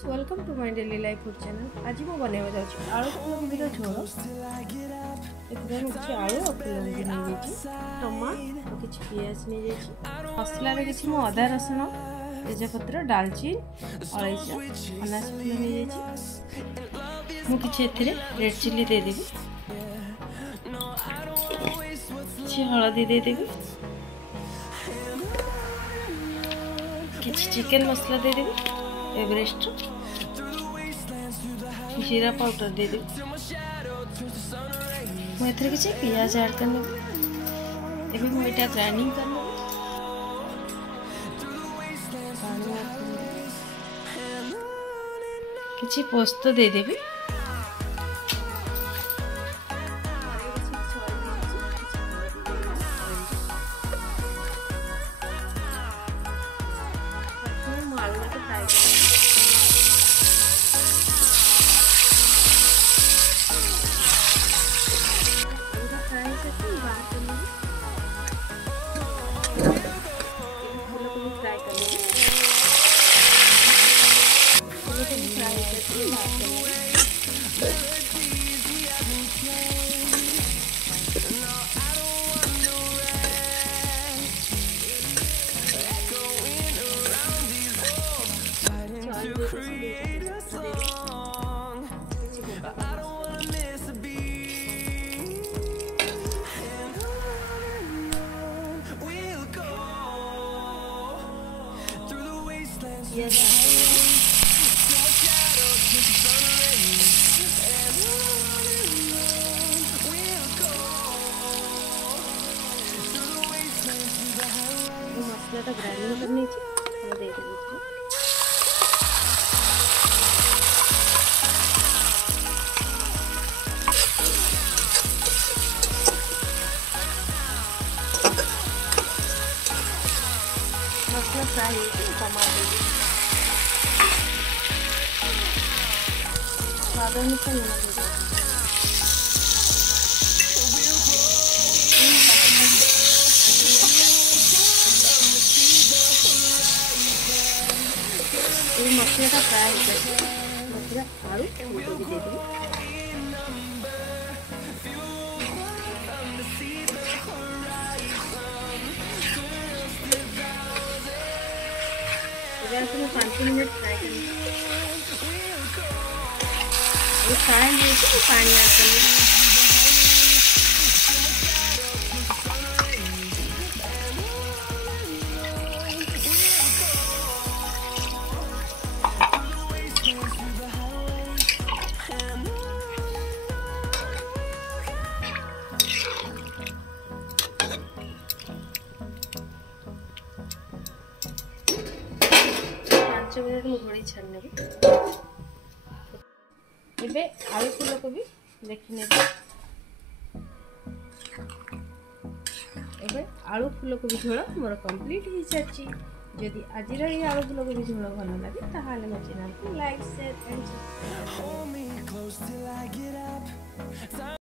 Friends, welcome to my daily life food channel. आज मैं बनवा जाऊँ आलू फुलकोबी झोल। एथरे मुझे आलू और फुलकोबी नहीं टमाटो और किसी पियाज नहीं मसला किसी मु अदा रसुण तेजपत्र डालचीन अलैच अनास फूल नहीं मुझे रेड चिल्ली देदेवी किसी हलदी देदेवी किसी चिकन मसला देदेवी एवरेस्ट जीरा पाउडर देदेवी मुझे किसी पियाज ऐड करने मुझे ग्राइंडिंग करने किसी पोस्त देदेवी मसला ग्राइंडिंग करनी दे मसला फ्राई टमाटर स्वाद अनुसार मसला फ्राई कर आलू फूलकोबी दे दी मैं 5 मिनट फ्राई करूँगी। फ्राई हो पानी ऐड करूँगी। मिनट में घोड़ी छाड़ ने आलू फुलकोबी देखने आलू फुलकोबी झोल मोर कंप्लीट हो सारी। जदि आज आलू फुलकोबी झोल भल लगे ताहले मो चैनल को लाइक शेयर एंड